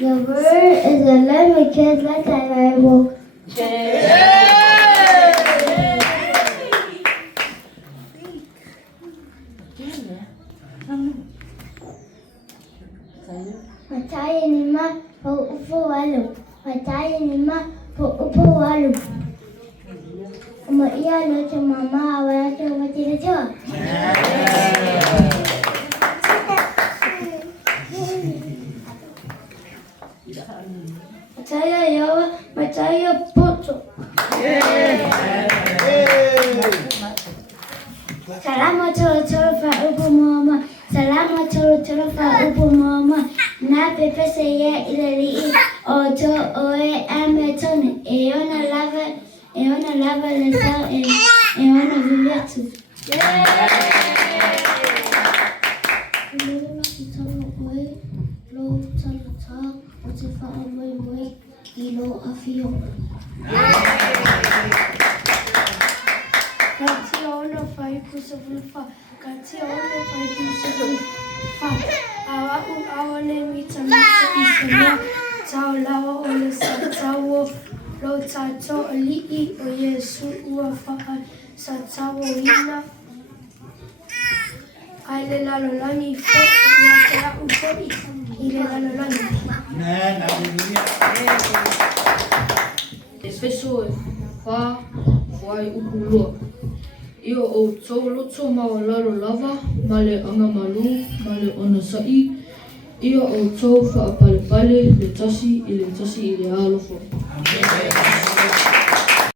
Your word is a lamp kids like I will. Mataya ni ma po upo walu. Mataya ni ma po upo walu. Iya lo cuma awal cuma tidak. Mataya yawa, mataya poto. Salama tolo tolo fa upo mama. Salama tolo tolo fa upo mama. Na pepe se ye ilali oto oe ame tone. Eona lava le sa eona viatu. Lo tolo oe lo tolo ta ote fa oe ilo afio. Kationa fai kusavufa. Kationa fai kusavufa. Awane mita isema. Tau lawa ole sa tawo. Lo tato ali'i o Yesu ua fa'a sa tawo ina. Ai le lalolani fo ia te a'u fo'i i le lalolani. Efeso e wha whai ukulua. Io o Tauloto maua lalo lava, ma le anga malu, ma le ona sa'i. Io o tau wha pale pale, le tasi i le alofo.